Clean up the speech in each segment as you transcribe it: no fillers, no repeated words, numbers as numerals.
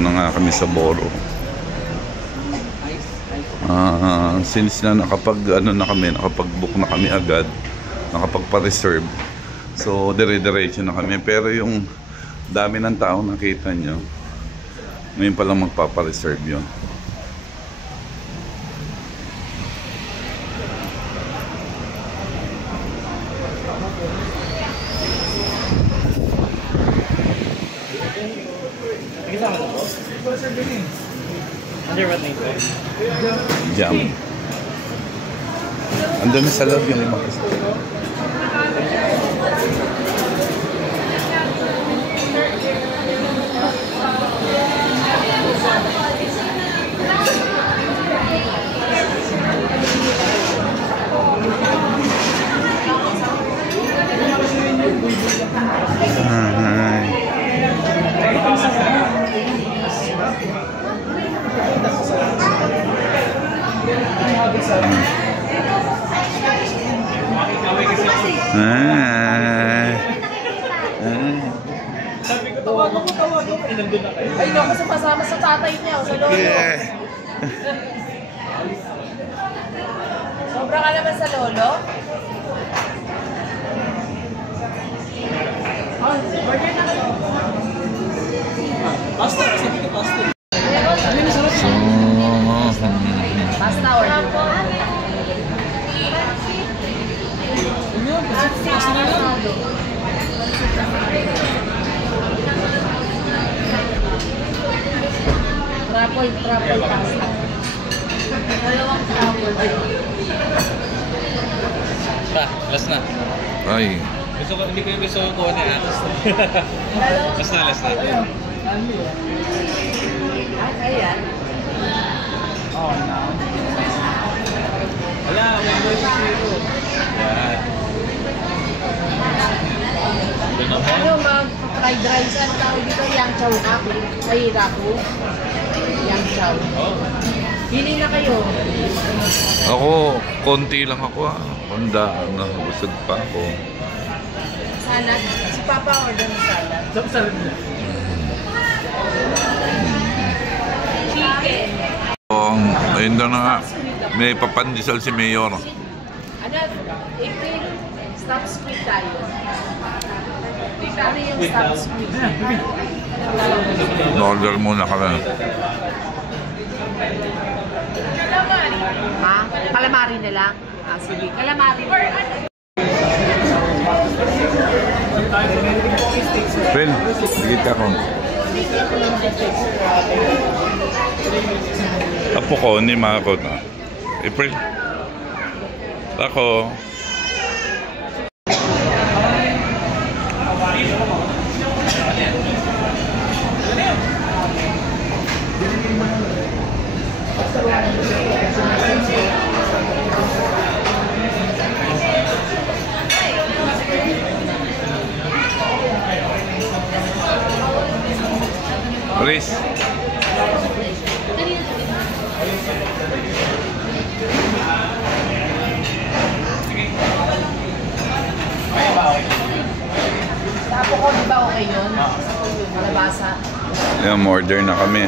na nga kami sa Boro. Since na nakapag-book na kami agad, nakapagpa-reserve. So, dire-diretso na kami. Pero yung dami ng tao nakita nyo, ngayon pa lang magpapa-reserve yun. Under what name po? Jam. Andun sa loob yung 5 kasi. Sabi ko, tawagan mo. Ay, nandun na kayo. Ay, no, kasi masama sa tatay niya, sa lolo. Sobra ka naman sa lolo? Burger na kayo. Pasta, sabi ko pasta. Pasta or Truffle pasta. Dalawang truffle. Last na. Ay. Hindi ko yung gusto ko kuha ni Atos. Last na. Ayan. Oh, no. Wala, may boy si Zero. Yan. Ano mag-fried rice? Ano tawag dito? Yang chow ka? Ay, raku. Yang chow. Oh. Hiling na kayo. Ako, konti lang ako Honda, busog pa ako. Salad. Si Papa order ng salad. Salad na. Chicken. Ayun daw na nga. May papandisal si Mayor. Ano? April, stop sweet tayo. Ano yung stop sweet? Order muna kami. Calamari. Ha? Calamari na lang? Ah, sige. Calamari. Phil, bigit ka ko. Apo ko, hindi makakot na. April. Ako. Please. Tapo ko, di ba okay yun? Malabasa. Yan, order na kami.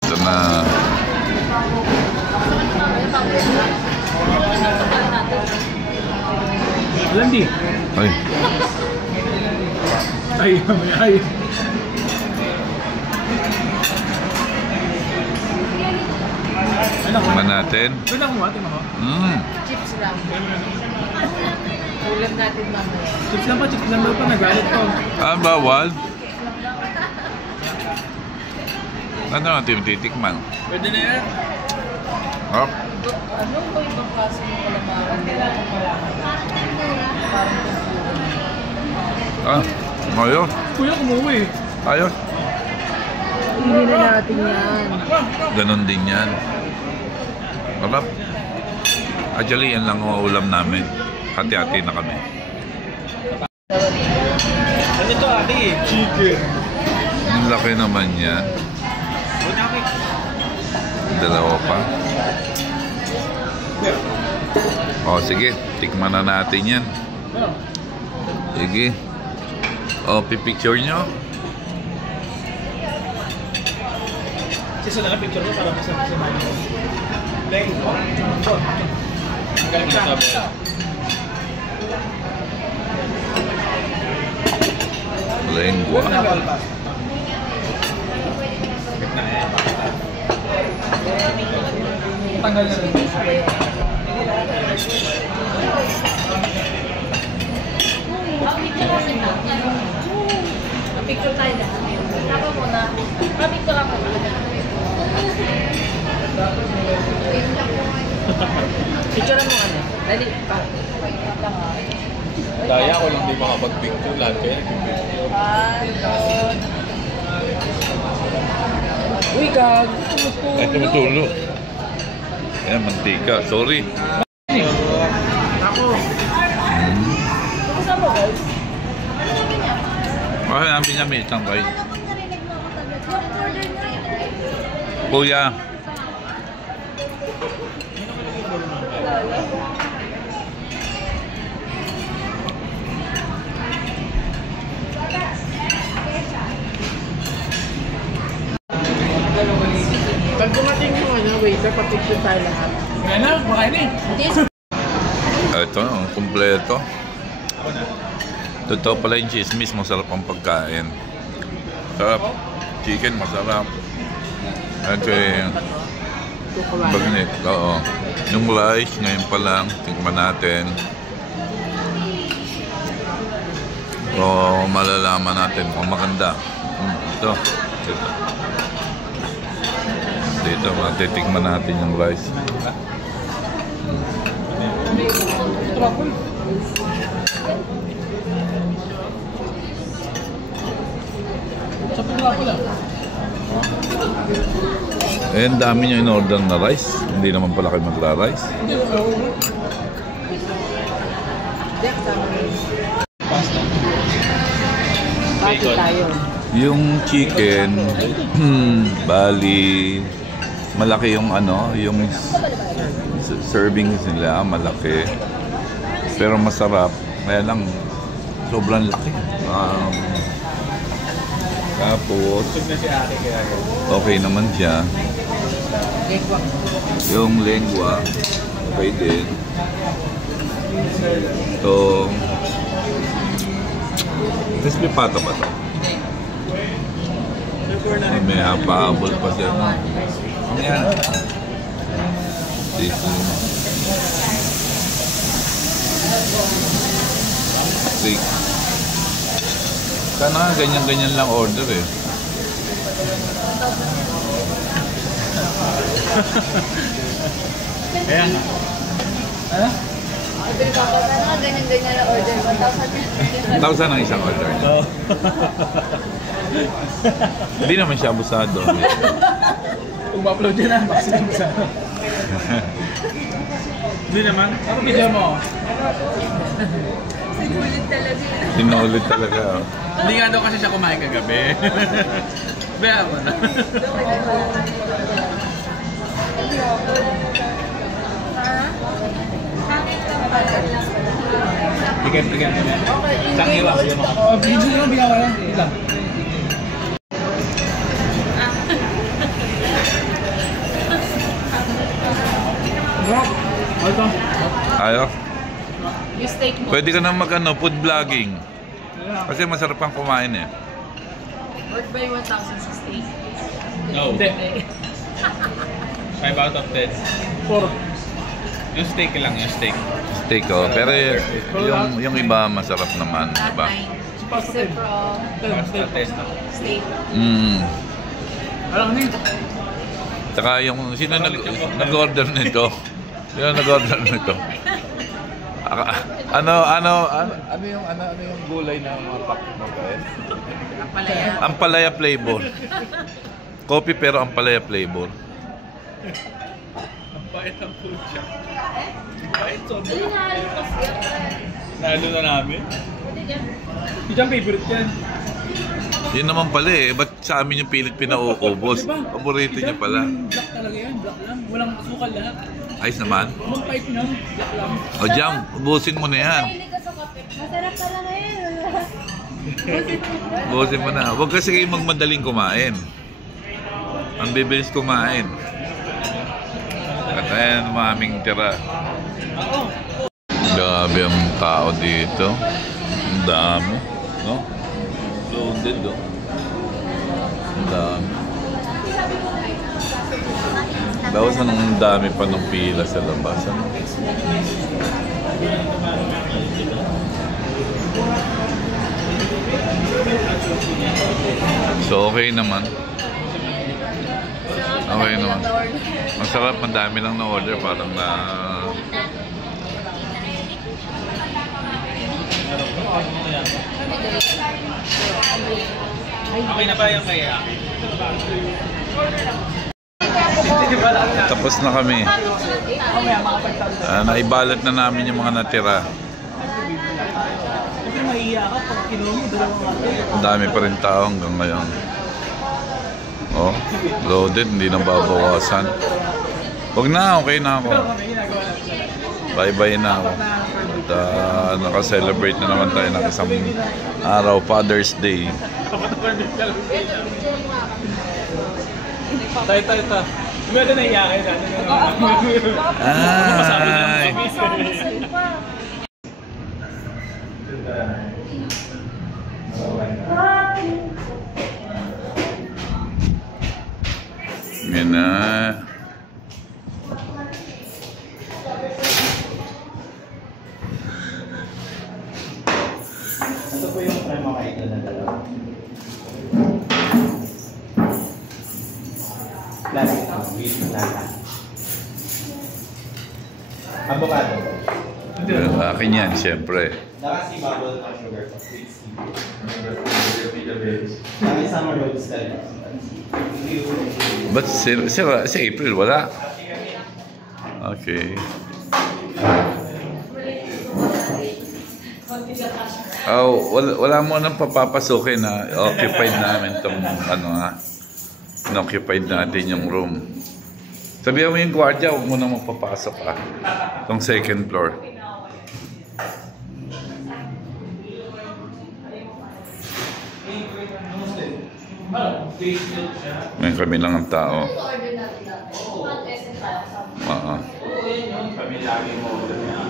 Ito na. Landi. Ay. Ay. Tikman natin. Chips lang. Ulam natin mamaya. Chips lang daw pa, nagalit ko. Bawal. Ano natin titikman? Pwede na yan. Hop. Ano ba yung klase ng calamari? Ayos. Kuya, kumuwi. Ayos. Hindi na natin yan. Ganon din yan. Harap. Actually, yan lang ang ulam namin. Hati-hati na kami. Ano ito ate? Chicken. Ang laki naman yan. Dalawa pa. O, sige. Tikman na natin yan. Sige. O, pipicture nyo. Sisa na lang picture mo para masama sa mga. Ang galing na sabi. Lengua. Tanggal na rin. Picture tayo lahat. Tama mo na. Picture ako. Picture mo ano? Dali. Daya ko lang di makapag-picture. Lahat kayo nag-picture. Uy, kag! Ay, tumutulo. Ayan, mantika. Sorry. Ako! Kumusta mo guys? Bakit namin niya may isang guys? Kuya. Pag dumating yung waiter, pa-picture tayo lahat. Kaya na, makain eh. Ito, kumpleto. Totoo pala yung chismis, masarap ang pagkain. Sarap. Chicken, masarap. At bagnet, oo. Yung rice, ngayon pa lang, tingnan natin. So, malalaman natin kung maganda. Ito. Dito, matitikman natin yung rice. Sa pagla ko lang. Eh, ang dami nyo in-order na rice. Hindi naman pala kayo magra-rice. Bakit tayo? Yung chicken, bali, malaki yung ano, yung serving nila, malaki. Pero masarap. Kaya lang, sobrang laki. Tapos, Ito na si Ate kaya yun. okay naman siya. Yung lengua, okay din. So, crispy pata ba ito? May pahabol pa siya. Ayan. Steak. Sana ganyan-ganyan lang order eh. Ayan. Ano? Ganyan-ganyan na order. 1,000. 1,000 ang isang order niya. Oo. Hindi naman siya abusado. Kung ma-upload yun na, maximum sa ano. Hindi naman. Ano video mo? Sinulit talaga. Oh. Hindi nga daw kasi siya kumain kagabi. Baya mo na. Tiket. Isang hirap yun. Oh, video lang, binawa lang. Ilang. Ayaw? Yung steak mo. Pwede ka na mag-ano, food vlogging. Kasi masarap kang kumain eh. Worth by 1,000 sa steak. No. Hindi. 5 out of 10. 4. Yung steak lang, yung steak. Steak oh. Pero yung iba masarap naman, diba? Cipro. Basta test na. Steak. Alam niyo. Tsaka yung, sino nag-order nito? Sino nag-order nito? Ano yung gulay na mga pack mo guys? Ampalaya. Ampalaya flavor. Coffee pero ampalaya flavor. Ang bait ang food siya. Bait sobra. Nalo na namin. Ito ang favorite yan. Yun naman pala eh. Ba't sa amin yung pilit pinauubos? Paborito niya pala. Black talaga yan. Black lang. Walang sukal lahat. Ayos naman. Anong pipe na? Yak lang. O Jam, ubusin mo na yan. Masarap pala na yun. Ubusin mo na. Huwag kasi kayo magmadaling kumain. Ang bibilis kumain. At ayan, maming tira. Grabe ang tao dito. Ang dami. No? Loaded, no? Ang dami. Daos ang dami pa ng pila sa labas. Ano? So, okay naman. Okay naman. Masarap, madami lang na-order. Parang na... Okay na ba yung kaya? Tapos na kami. Naibalot na namin yung mga natira. Kasi mahiya ka pag kinuha dalawang ate. Ang dami pa rin tao hanggang ngayon. Oh, loaded, hindi na babawasan. Huwag na, okay na ako. Bye-bye na ako. At naka-celebrate na naman tayo ng isang araw, Father's Day. Tayo. Kumeda na iyakin natin. Ay! Yan na. Ito po yung prima kaito na dalawa. Plastic with lata. Avocado. Akin yan, siyempre. Nakasibabol ng sugar po. Nakasama rose talaga. Ba't si April wala? Okay. Oh, wala mo nang papapasukin na occupied namin tong ano ha. Occupied natin yung room. Sabihan mo yung gwardiya, huwag mo na magpapasok ha. Tong second floor. Ngayon kami lang ang tao. Kami lagi mo order niya.